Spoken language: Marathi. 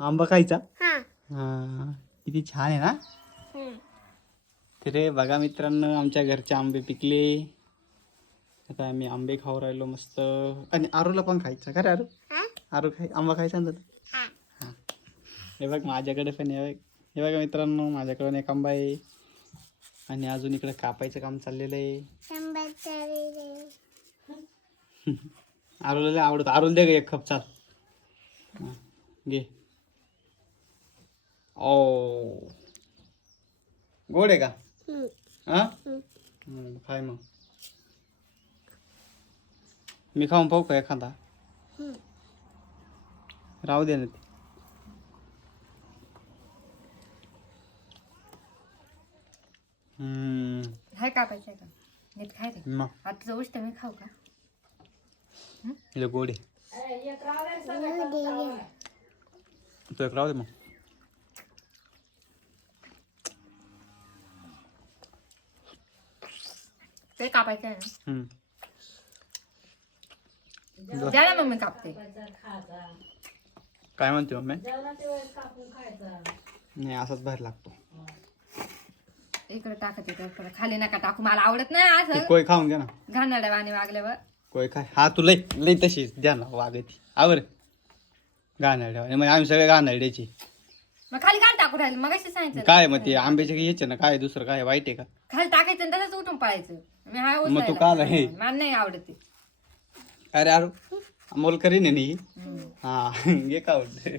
आंबा खायचा हा हा किती छान आहे ना. तर बघा मित्रांनो आमच्या घरचे आंबे पिकले. आता आम्ही आंबे खाऊ राहिलो मस्त. आणि आरूला पण खायचा का रे आरू? आरू आंबा खायचा ना तुला? हा. हे बघ माझ्याकडे पण हे बघा मित्रांनो माझ्याकडून एक आंबा आहे. आणि अजून इकडे कापायचं काम चाललेलं आहे. आरूला आवडत. आरूला दे ग एक खप चाल. हा, घे. ओ गोड आहे का? हा खाय मग. मी खाऊन पाहू का एखादा? राहू दे ना ते. हाय कापायचं का नीट खाय रे. मग आता तुझं उष्ट मी खाऊ का? लय गोड आहे. तू एक राहू दे मग. ते कापायचं आहे ना. हम्म. द्या ना मग मी कापते. काय म्हणते मम्मी? नाही असाच बाहेर लागतो. इकडे टाकत इकडे खाली नका टाकू मला आवडत नाही ती असं कोय खाऊन घ्या ना. घाणेरड्या वाणी वागल्यावर. कोय खाय. हा तू लई लई तशीच द्या ना वागती आवर गाणं मग आम्ही सगळे गाणं मग खाली काय टाकू राहिले मग अशी सांगितलं काय मग ते आंब्याचे यायचे ना काय दुसरं काय वाईट आहे का? खाली टाकायचं आणि तसंच उठून पळायचं. मी हाय मग तू काल आहे. मला नाही आवडत ते. अरे अरे अमोल करीन आहे नी. हा घे का आवडते.